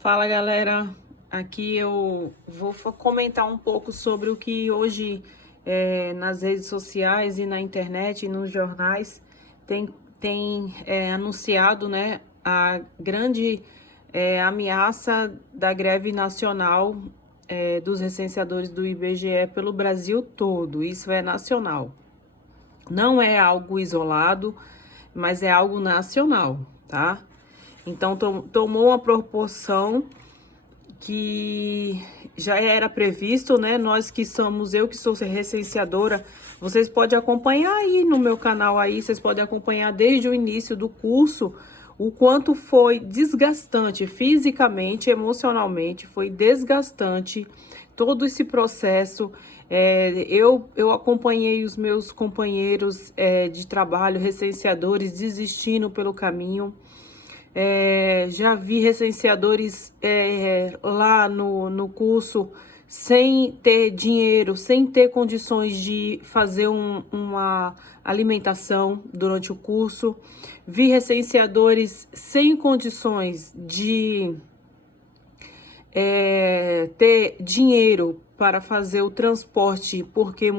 Fala galera, aqui eu vou comentar um pouco sobre o que hoje nas redes sociais e na internet e nos jornais tem anunciado, né, a grande ameaça da greve nacional dos recenseadores do IBGE pelo Brasil todo. Isso é nacional, não é algo isolado, mas é algo nacional, tá? Então tomou uma proporção que já era previsto, né? Eu que sou recenseadora, vocês podem acompanhar aí no meu canal aí, vocês podem acompanhar desde o início do curso o quanto foi desgastante fisicamente, emocionalmente, foi desgastante todo esse processo. Eu acompanhei os meus companheiros de trabalho, recenseadores, desistindo pelo caminho. Já vi recenseadores lá no curso sem ter dinheiro, sem ter condições de fazer uma alimentação durante o curso. Vi recenseadores sem condições de ter dinheiro para fazer o transporte, porque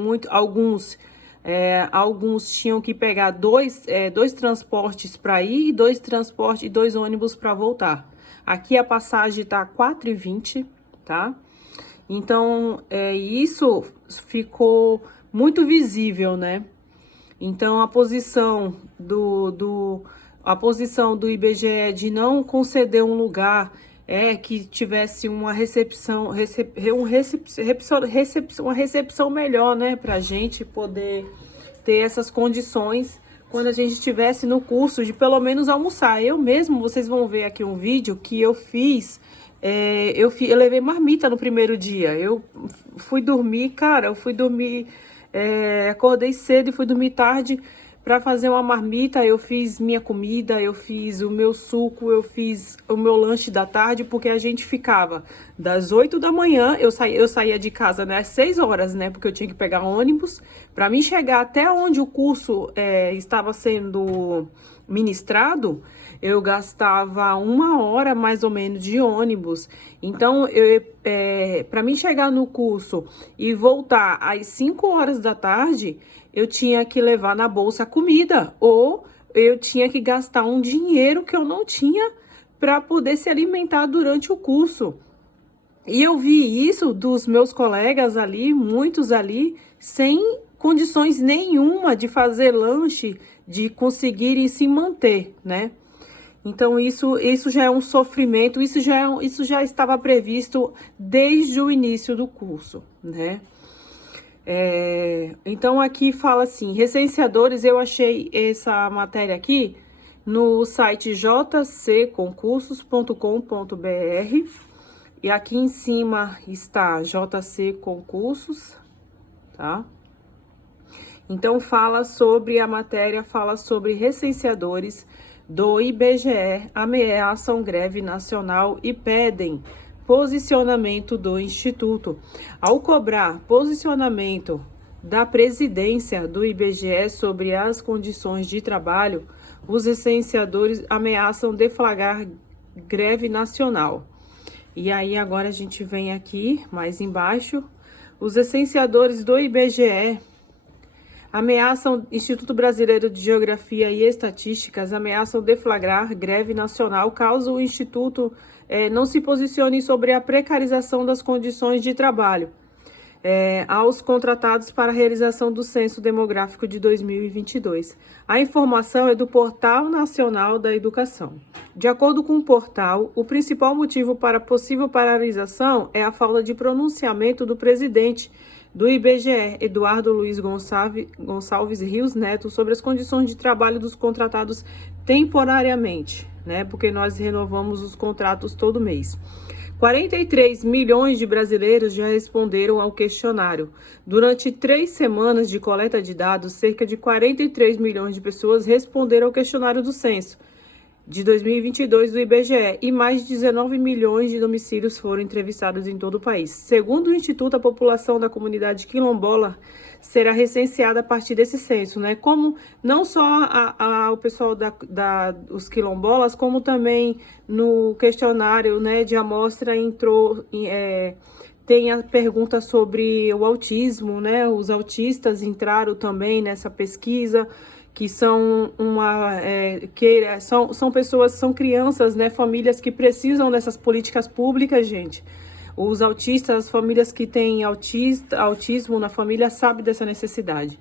alguns tinham que pegar dois transportes para ir e dois ônibus para voltar. Aqui a passagem tá R$ 4,20, tá? Então, isso ficou muito visível, né? Então, a posição do IBGE de não conceder um lugar que tivesse uma uma recepção melhor, né, para gente poder ter essas condições quando a gente estivesse no curso de pelo menos almoçar. Eu mesmo, vocês vão ver aqui um vídeo que eu fiz, eu levei marmita no primeiro dia. Eu fui dormir, acordei cedo e fui dormir tarde para fazer uma marmita. Eu fiz minha comida, eu fiz o meu suco, eu fiz o meu lanche da tarde, porque a gente ficava das 8 da manhã, eu saía de casa, né, às 6 horas, né, porque eu tinha que pegar ônibus. Para mim chegar até onde o curso estava sendo ministrado, eu gastava 1 hora mais ou menos de ônibus. Então, para mim chegar no curso e voltar às 5 horas da tarde, eu tinha que levar na bolsa comida, ou eu tinha que gastar um dinheiro que eu não tinha para poder se alimentar durante o curso. E eu vi isso dos meus colegas ali, muitos ali, sem condições nenhuma de fazer lanche, de conseguirem se manter, né? Então, isso já é um sofrimento, isso já estava previsto desde o início do curso, né? Então, aqui fala assim, recenseadores, eu achei essa matéria aqui no site jcconcursos.com.br, e aqui em cima está JC Concursos, tá? Então, a matéria fala sobre recenseadores do IBGE ameaçam greve nacional e pedem posicionamento do Instituto. Ao cobrar posicionamento da presidência do IBGE sobre as condições de trabalho, os recenseadores ameaçam deflagrar greve nacional. E aí agora a gente vem aqui mais embaixo, os recenseadores do IBGE ameaçam, Instituto Brasileiro de Geografia e Estatísticas ameaçam deflagrar greve nacional caso o Instituto não se posicione sobre a precarização das condições de trabalho aos contratados para a realização do Censo Demográfico de 2022. A informação é do Portal Nacional da Educação. De acordo com o portal, o principal motivo para a possível paralisação é a falta de pronunciamento do presidente do IBGE, Eduardo Luiz Gonçalves Rios Neto, sobre as condições de trabalho dos contratados temporariamente, né? Porque nós renovamos os contratos todo mês. 43 milhões de brasileiros já responderam ao questionário. Durante 3 semanas de coleta de dados, cerca de 43 milhões de pessoas responderam ao questionário do censo. de 2022 do IBGE e mais de 19 milhões de domicílios foram entrevistados em todo o país. Segundo o Instituto, a população da comunidade quilombola será recenseada a partir desse censo, né? Como não só o pessoal os quilombolas, como também no questionário, né, de amostra tem a pergunta sobre o autismo, né? Os autistas entraram também nessa pesquisa, que são são pessoas, são crianças, né? Famílias que precisam dessas políticas públicas, gente. Os autistas, as famílias que têm autismo na família sabem dessa necessidade.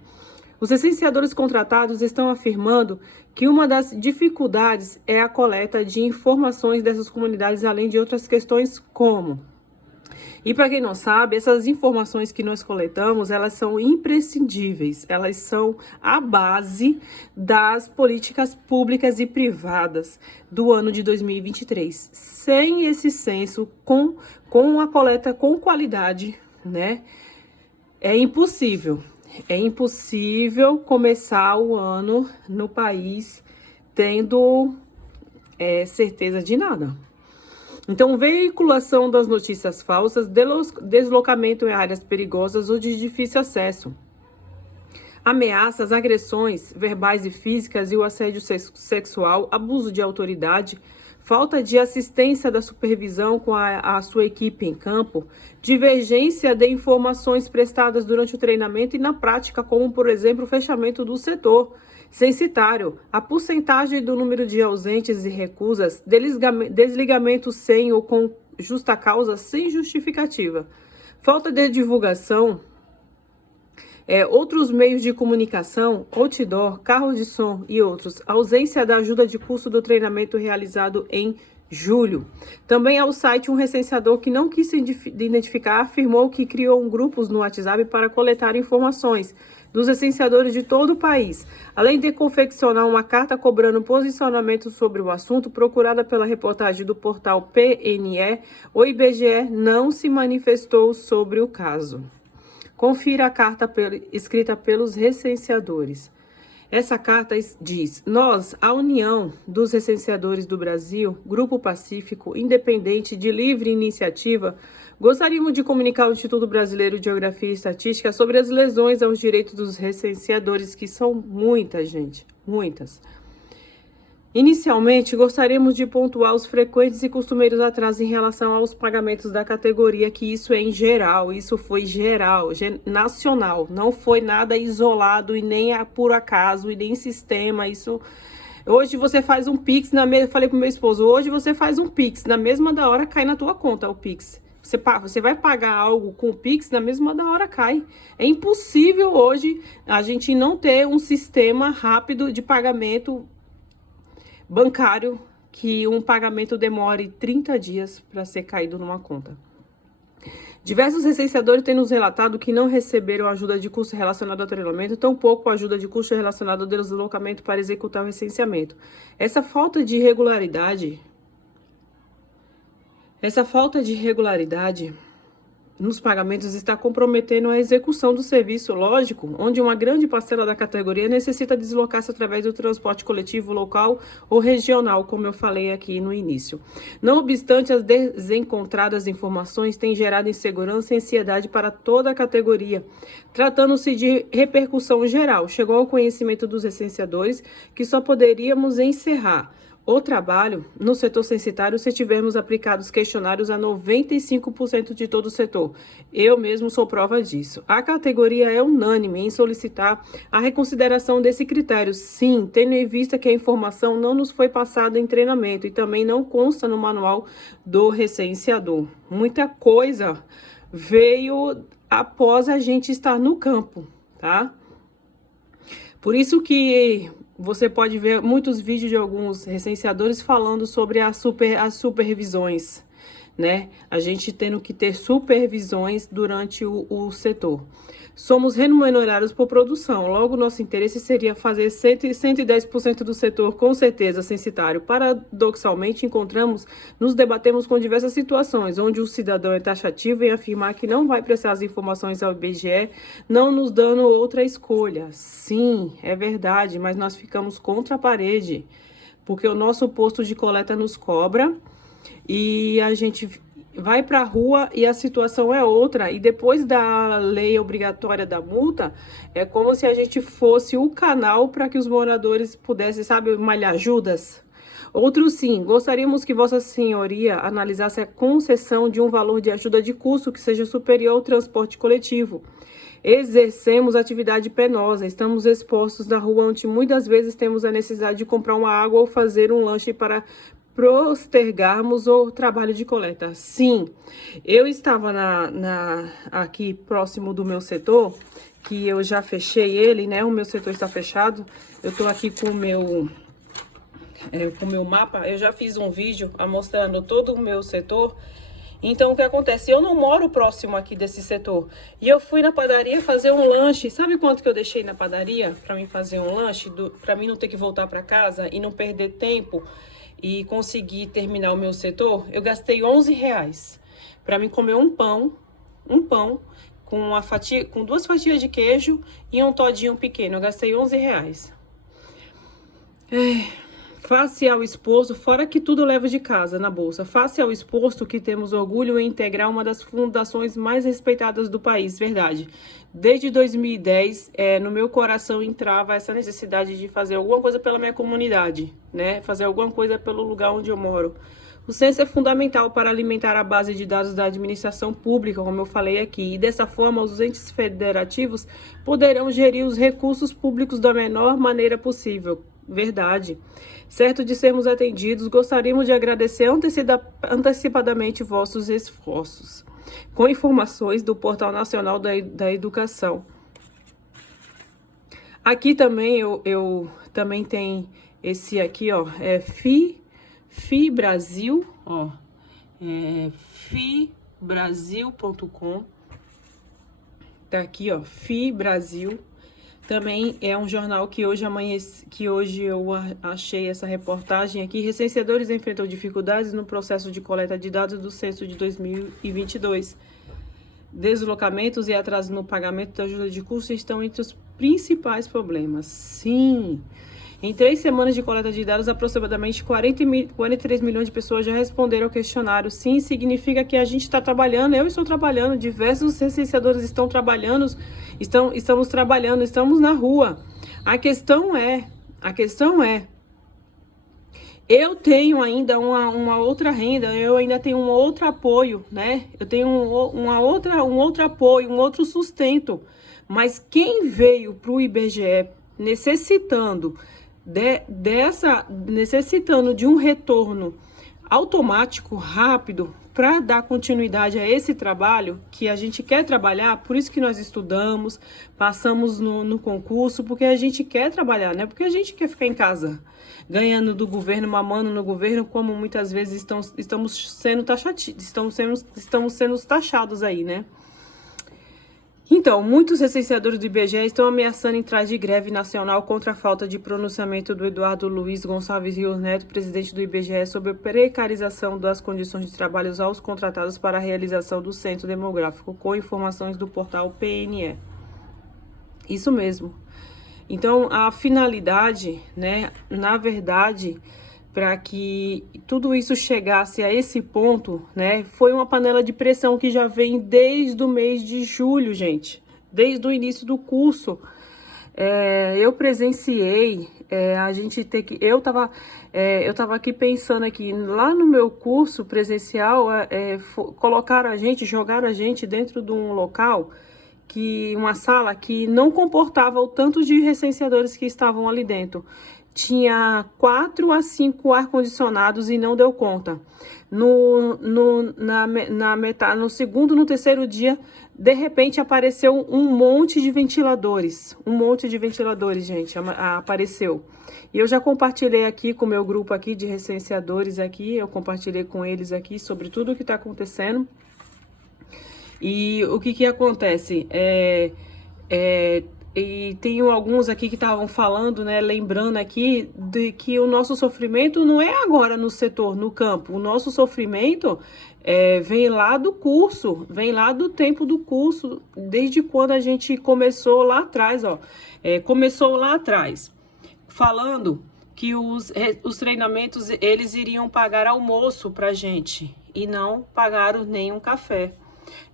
Os licenciadores contratados estão afirmando que uma das dificuldades é a coleta de informações dessas comunidades, além de outras questões como... E para quem não sabe, essas informações que nós coletamos, elas são imprescindíveis, elas são a base das políticas públicas e privadas do ano de 2023. Sem esse censo, com a coleta com qualidade, né, é impossível começar o ano no país tendo certeza de nada. Então, veiculação das notícias falsas, deslocamento em áreas perigosas ou de difícil acesso, ameaças, agressões verbais e físicas e o assédio sexual, abuso de autoridade, falta de assistência da supervisão com a sua equipe em campo, divergência de informações prestadas durante o treinamento e na prática, como, por exemplo, o fechamento do setor censitário, a porcentagem do número de ausentes e recusas, desligamento sem ou com justa causa sem justificativa, falta de divulgação, outros meios de comunicação, outdoor, carro de som e outros, ausência da ajuda de custo do treinamento realizado em julho. Também ao site, um recenseador que não quis se identificar afirmou que criou grupos no WhatsApp para coletar informações dos licenciadores de todo o país, além de confeccionar uma carta cobrando posicionamento sobre o assunto, procurada pela reportagem do portal PNE, o IBGE não se manifestou sobre o caso. Confira a carta escrita pelos recenseadores. Essa carta diz: nós, a União dos Recenseadores do Brasil, Grupo Pacífico, independente de livre iniciativa, gostaríamos de comunicar ao Instituto Brasileiro de Geografia e Estatística sobre as lesões aos direitos dos recenseadores, que são muitas, gente, muitas. Inicialmente, gostaríamos de pontuar os frequentes e costumeiros atrasos em relação aos pagamentos da categoria, que isso é em geral, isso foi geral, nacional, não foi nada isolado e nem por acaso e nem sistema, isso... Hoje você faz um Pix, eu falei pro meu esposo, hoje você faz um Pix, na mesma da hora cai na tua conta o Pix. Você vai pagar algo com o Pix, na mesma da hora cai. É impossível hoje a gente não ter um sistema rápido de pagamento bancário, que um pagamento demore 30 dias para ser caído numa conta. Diversos recenseadores têm nos relatado que não receberam ajuda de custo relacionada ao treinamento, tampouco ajuda de custo relacionada ao deslocamento para executar o recenseamento. Essa falta de regularidade nos pagamentos está comprometendo a execução do serviço, lógico, onde uma grande parcela da categoria necessita deslocar-se através do transporte coletivo local ou regional, como eu falei aqui no início. Não obstante, as desencontradas informações têm gerado insegurança e ansiedade para toda a categoria, tratando-se de repercussão geral. Chegou ao conhecimento dos licenciadores que só poderíamos encerrar o trabalho no setor censitário se tivermos aplicado os questionários a 95% de todo o setor. Eu mesmo sou prova disso. A categoria é unânime em solicitar a reconsideração desse critério, sim, tendo em vista que a informação não nos foi passada em treinamento e também não consta no manual do recenseador. Muita coisa veio após a gente estar no campo, tá? Por isso que você pode ver muitos vídeos de alguns recenseadores falando sobre as supervisões, né? A gente tendo que ter supervisões durante o setor. Somos remunerados por produção, logo nosso interesse seria fazer 110% do setor, com certeza, censitário. Paradoxalmente, nos debatemos com diversas situações, onde o cidadão é taxativo em afirmar que não vai prestar as informações ao IBGE, não nos dando outra escolha. Sim, é verdade, mas nós ficamos contra a parede. porque o nosso posto de coleta nos cobra e a gente vai para a rua e a situação é outra. E depois da lei obrigatória da multa, é como se a gente fosse o canal para que os moradores pudessem, sabe, malhar Judas. Outro sim, gostaríamos que Vossa Senhoria analisasse a concessão de um valor de ajuda de custo que seja superior ao transporte coletivo. Exercemos atividade penosa, estamos expostos na rua onde muitas vezes temos a necessidade de comprar uma água ou fazer um lanche para postergarmos o trabalho de coleta. Sim, eu estava aqui próximo do meu setor, que eu já fechei ele, né? O meu setor está fechado. Eu tô aqui com o meu mapa. Eu já fiz um vídeo mostrando todo o meu setor. Então, o que acontece? Eu não moro próximo aqui desse setor. E eu fui na padaria fazer um lanche. Sabe quanto que eu deixei na padaria para mim fazer um lanche? Para mim não ter que voltar para casa e não perder tempo e conseguir terminar o meu setor? Eu gastei R$11 para mim comer um pão com 2 fatias de queijo e um todinho pequeno. Eu gastei R$11. Face ao exposto, fora que tudo leva de casa na bolsa, face ao exposto que temos orgulho em integrar uma das fundações mais respeitadas do país, verdade. Desde 2010, no meu coração entrava essa necessidade de fazer alguma coisa pela minha comunidade, né? Fazer alguma coisa pelo lugar onde eu moro. O censo é fundamental para alimentar a base de dados da administração pública, como eu falei aqui, e dessa forma os entes federativos poderão gerir os recursos públicos da melhor maneira possível. Verdade. Certo de sermos atendidos, gostaríamos de agradecer antecipadamente vossos esforços. Com informações do Portal Nacional da Educação. Aqui também eu também tem esse aqui, ó, FI Brasil, ó, fibrasil.com. Tá aqui, ó, FI Brasil. Também é um jornal que hoje eu achei essa reportagem aqui. Recenseadores enfrentam dificuldades no processo de coleta de dados do censo de 2022. Deslocamentos e atrasos no pagamento da ajuda de custo estão entre os principais problemas. Sim! Em 3 semanas de coleta de dados, aproximadamente 43 milhões de pessoas já responderam ao questionário. Sim, significa que a gente está trabalhando, eu estou trabalhando, diversos recenseadores estão trabalhando, estamos trabalhando, estamos na rua. A questão é, eu tenho ainda uma outra renda, eu ainda tenho um outro apoio, né? Eu tenho um outro apoio, um outro sustento. Mas quem veio para o IBGE necessitando de um retorno automático, rápido, para dar continuidade a esse trabalho que a gente quer trabalhar, por isso que nós estudamos, passamos no concurso, porque a gente quer trabalhar, né? Porque a gente quer ficar em casa, ganhando do governo, mamando no governo, como muitas vezes estamos sendo taxados aí, né? Então, muitos recenseadores do IBGE estão ameaçando entrar de greve nacional contra a falta de pronunciamento do Eduardo Luiz Gonçalves Rios Neto, presidente do IBGE, sobre a precarização das condições de trabalho aos contratados para a realização do censo demográfico, com informações do portal PNE. Isso mesmo. Então, a finalidade, né, na verdade, para que tudo isso chegasse a esse ponto, né, foi uma panela de pressão que já vem desde o mês de julho, gente, desde o início do curso. Eu presenciei, eu tava aqui pensando aqui, lá no meu curso presencial, jogaram a gente dentro de um local, uma sala que não comportava o tanto de recenseadores que estavam ali dentro. Tinha 4 a 5 ar-condicionados e não deu conta. No segundo, no terceiro dia, de repente apareceu um monte de ventiladores. Gente, apareceu. E eu já compartilhei aqui com o meu grupo aqui de recenseadores aqui, eu compartilhei com eles aqui sobre tudo o que está acontecendo. E o que acontece? E tem alguns aqui que estavam falando, né, lembrando aqui de que o nosso sofrimento não é agora no setor, no campo. O nosso sofrimento vem lá do curso, vem lá do tempo do curso, desde quando a gente começou lá atrás, ó. Começou lá atrás, falando que os treinamentos, eles iriam pagar almoço pra gente, e não pagaram nenhum café.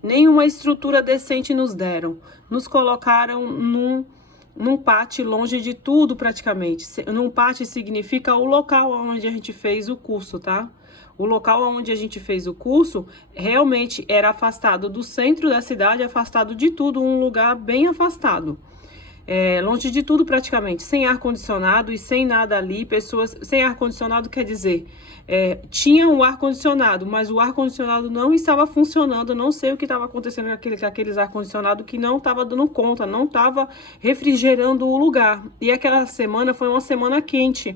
Nenhuma estrutura decente nos deram. Nos colocaram num pátio longe de tudo praticamente. Num pátio significa o local onde a gente fez o curso, tá? O local onde a gente fez o curso realmente era afastado do centro da cidade, afastado de tudo, um lugar bem afastado. Longe de tudo praticamente, sem ar-condicionado e sem nada ali, pessoas sem ar-condicionado quer dizer, tinha um ar-condicionado, mas o ar-condicionado não estava funcionando, não sei o que estava acontecendo com aqueles ar-condicionado que não estava dando conta, não estava refrigerando o lugar, e aquela semana foi uma semana quente,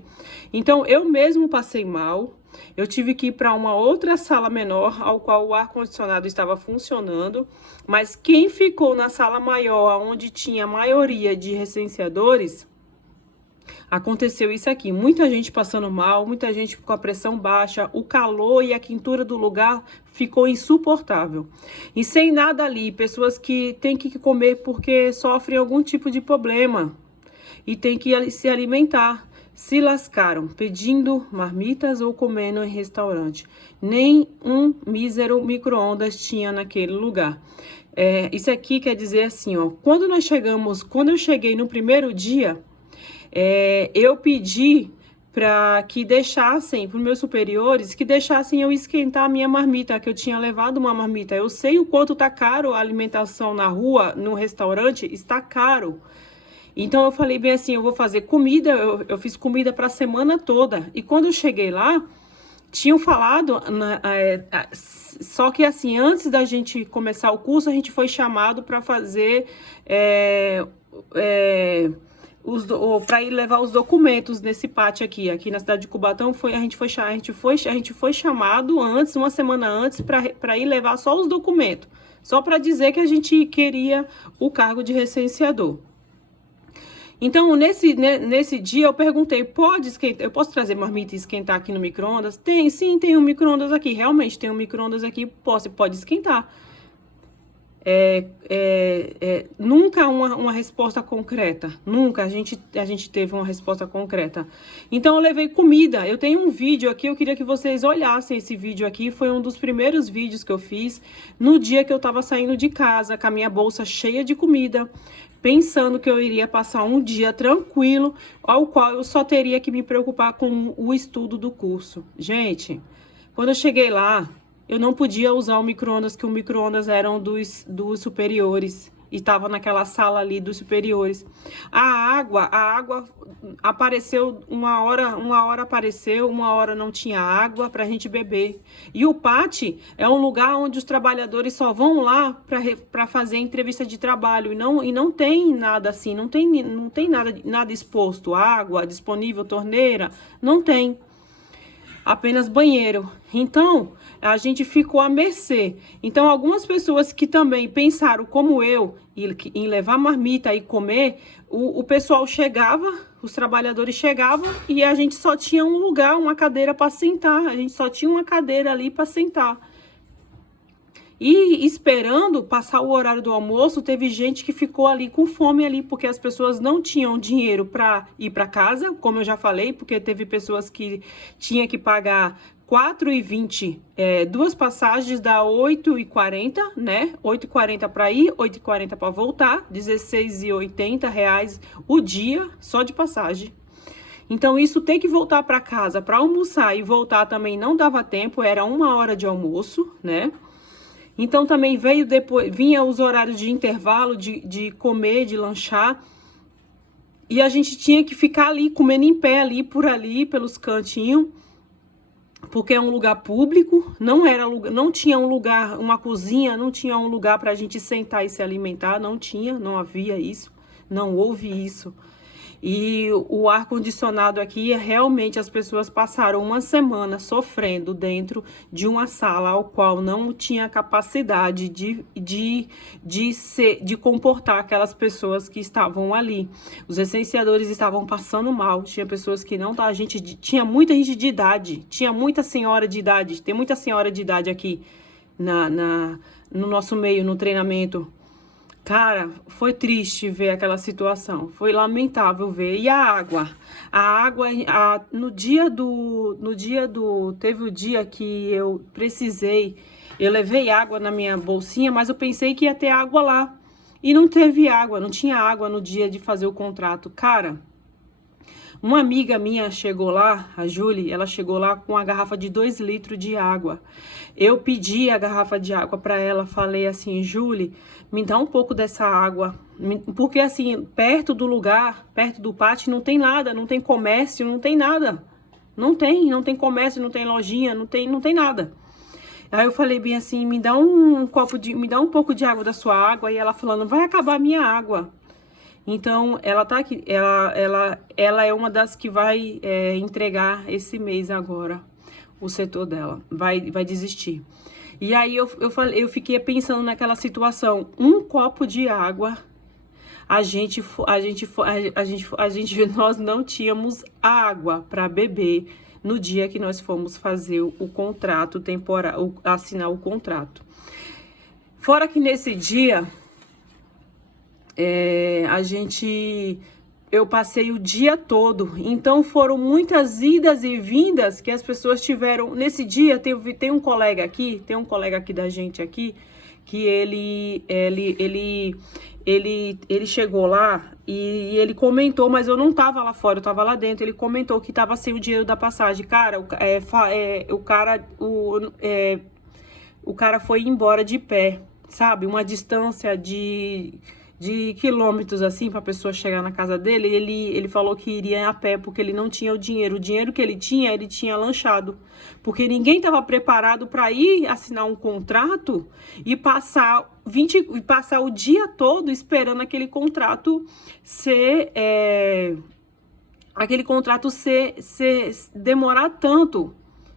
então eu mesmo passei mal. Eu tive que ir para uma outra sala menor, ao qual o ar-condicionado estava funcionando, mas quem ficou na sala maior, onde tinha a maioria de recenseadores, aconteceu isso aqui. Muita gente passando mal, muita gente com a pressão baixa, o calor e a quentura do lugar ficou insuportável. E sem nada ali, pessoas que têm que comer porque sofrem algum tipo de problema e têm que se alimentar. Se lascaram pedindo marmitas ou comendo em restaurante. Nem um mísero micro-ondas tinha naquele lugar. Isso aqui quer dizer assim, ó. Quando eu cheguei no primeiro dia, eu pedi para que deixassem, para os meus superiores, que deixassem eu esquentar a minha marmita, que eu tinha levado uma marmita. Eu sei o quanto tá caro a alimentação na rua, no restaurante, está caro. Então eu falei bem assim, eu vou fazer comida, eu fiz comida para a semana toda. E quando eu cheguei lá, tinham falado, só que assim, antes da gente começar o curso, a gente foi chamado para fazer, para ir levar os documentos nesse pátio aqui na cidade de Cubatão. A gente foi chamado antes, uma semana antes, para ir levar só os documentos, só para dizer que a gente queria o cargo de recenseador. Então, nesse dia, eu perguntei, pode esquentar, eu posso trazer marmita e esquentar aqui no micro-ondas? Tem, sim, tem um micro-ondas aqui, realmente tem um micro-ondas aqui, pode esquentar. Nunca uma resposta concreta, nunca a gente teve uma resposta concreta. Então, eu levei comida, eu tenho um vídeo aqui, eu queria que vocês olhassem esse vídeo aqui, foi um dos primeiros vídeos que eu fiz no dia que eu tava saindo de casa, com a minha bolsa cheia de comida, pensando que eu iria passar um dia tranquilo, ao qual eu só teria que me preocupar com o estudo do curso. Gente, quando eu cheguei lá, eu não podia usar o micro-ondas, que o micro-ondas eram dos superiores, e estava naquela sala ali dos superiores. A água apareceu uma hora apareceu, uma hora não tinha água pra gente beber. E o pátio é um lugar onde os trabalhadores só vão lá para fazer entrevista de trabalho, e não tem nada assim, não tem nada exposto, água disponível, torneira, não tem. Apenas banheiro. Então, a gente ficou à mercê. Então, algumas pessoas que também pensaram como eu, em levar marmita e comer, o pessoal chegava, os trabalhadores chegavam e a gente só tinha um lugar, uma cadeira para sentar. A gente só tinha uma cadeira ali para sentar. E esperando passar o horário do almoço, teve gente que ficou ali com fome ali, porque as pessoas não tinham dinheiro para ir para casa, como eu já falei, porque teve pessoas que tinham que pagar R$4,20, duas passagens dá R$8,40, né? R$8,40 para ir, R$8,40 para voltar, R$16,80 o dia, só de passagem. Então, isso tem que voltar para casa para almoçar e voltar também não dava tempo, era 1 hora de almoço, né? Então, também vinha os horários de intervalo, de comer, de lanchar. E a gente tinha que ficar ali, comendo em pé ali, pelos cantinhos. Porque é um lugar público, não tinha um lugar, uma cozinha, não tinha um lugar pra gente sentar e se alimentar, não havia isso, não houve isso. E o ar-condicionado aqui, realmente as pessoas passaram uma semana sofrendo dentro de uma sala ao qual não tinha capacidade de comportar aquelas pessoas que estavam ali. Os recenseadores estavam passando mal, tinha pessoas que não, tinha muita gente de idade, tinha muita senhora de idade, tem muita senhora de idade aqui no nosso meio, no treinamento. Cara, foi triste ver aquela situação, foi lamentável ver. E a água, teve o dia que eu precisei, eu levei água na minha bolsinha, mas eu pensei que ia ter água lá. E não teve água, não tinha água no dia de fazer o contrato. Cara, uma amiga minha chegou lá, a Julie, ela chegou lá com uma garrafa de 2 litros de água. Eu pedi a garrafa de água para ela, falei assim, Julie, me dá um pouco dessa água. Porque assim, perto do lugar, perto do pátio, não tem nada, não tem comércio, não tem nada. Não tem comércio, não tem lojinha, não tem nada. Aí eu falei bem assim, me dá um pouco de água da sua água. E ela falando, vai acabar a minha água. Então, ela tá aqui, ela é uma das que vai entregar esse mês agora, o setor dela, vai desistir. E aí eu fiquei pensando naquela situação, um copo de água, nós não tínhamos água para beber no dia que nós fomos fazer o contrato temporário, assinar o contrato. Fora que nesse dia eu passei o dia todo, então foram muitas idas e vindas que as pessoas tiveram. Nesse dia tem um colega aqui da gente aqui, que ele chegou lá e ele comentou, mas eu não tava lá fora, eu tava lá dentro. Ele comentou que tava sem o dinheiro da passagem. Cara, o cara foi embora de pé, sabe? Uma distância de quilômetros, assim, pra pessoa chegar na casa dele. Ele falou que iria a pé, porque ele não tinha o dinheiro que ele tinha lanchado, porque ninguém estava preparado para ir assinar um contrato e passar o dia todo esperando aquele contrato demorar tanto,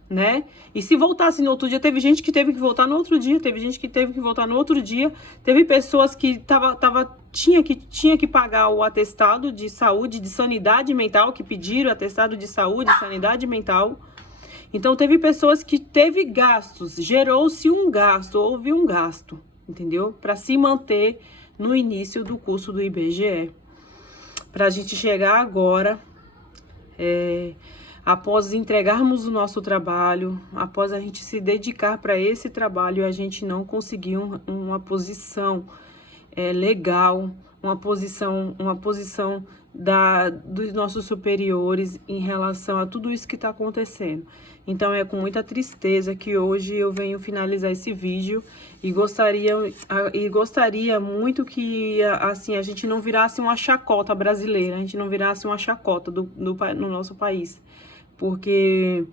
né? E se voltasse no outro dia, teve gente que teve que voltar no outro dia, teve pessoas que tinha que pagar o atestado de saúde, de sanidade mental, que pediram atestado de saúde, sanidade mental. Então teve pessoas que teve gastos, houve um gasto, entendeu? Para se manter no início do curso do IBGE. Pra gente chegar agora, após entregarmos o nosso trabalho, após a gente se dedicar para esse trabalho, a gente não conseguiu uma posição legal, uma posição dos nossos superiores em relação a tudo isso que está acontecendo. Então é com muita tristeza que hoje eu venho finalizar esse vídeo e gostaria muito que assim a gente não virasse uma chacota brasileira, a gente não virasse uma chacota no nosso país. Porque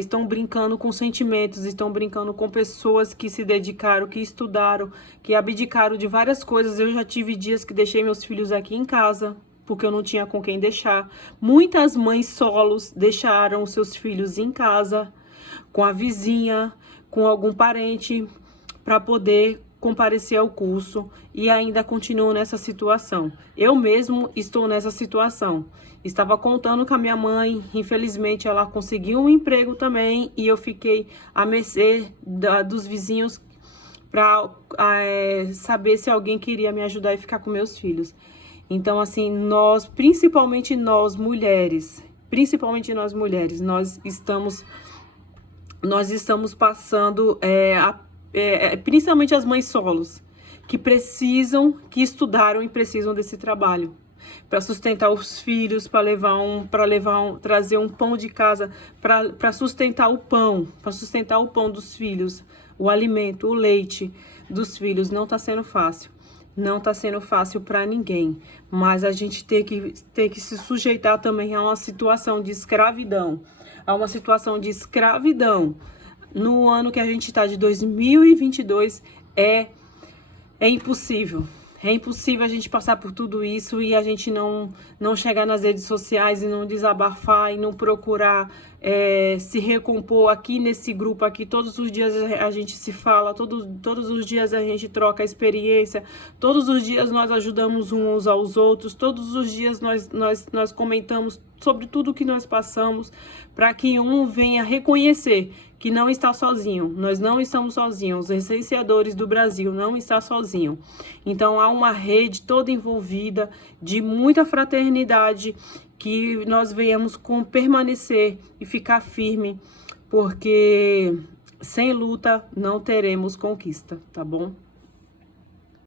estão brincando com sentimentos, estão brincando com pessoas que se dedicaram, que estudaram, que abdicaram de várias coisas. Eu já tive dias que deixei meus filhos aqui em casa, porque eu não tinha com quem deixar. Muitas mães solos deixaram seus filhos em casa, com a vizinha, com algum parente, para poder comparecer ao curso, e ainda continuo nessa situação. Eu mesmo estou nessa situação. Estava contando com a minha mãe, infelizmente ela conseguiu um emprego também, e eu fiquei à mercê dos vizinhos para saber se alguém queria me ajudar e ficar com meus filhos. Então, assim, principalmente nós mulheres, nós estamos passando, principalmente as mães solos, que estudaram e precisam desse trabalho para sustentar os filhos, trazer um pão de casa, para sustentar o pão dos filhos, o alimento, o leite dos filhos. Não está sendo fácil. Não está sendo fácil para ninguém, mas a gente tem que se sujeitar também a uma situação de escravidão. No ano que a gente está de 2022, é impossível. É impossível a gente passar por tudo isso e a gente não chegar nas redes sociais e não desabafar e não procurar se recompor aqui nesse grupo aqui. Todos os dias a gente se fala, todos os dias a gente troca experiência, todos os dias nós ajudamos uns aos outros, todos os dias nós comentamos sobre tudo que nós passamos, para que um venha reconhecer que não está sozinho. Nós não estamos sozinhos. Os licenciadores do Brasil não estão sozinhos. Então, há uma rede toda envolvida de muita fraternidade que nós venhamos permanecer e ficar firme, porque sem luta não teremos conquista, tá bom?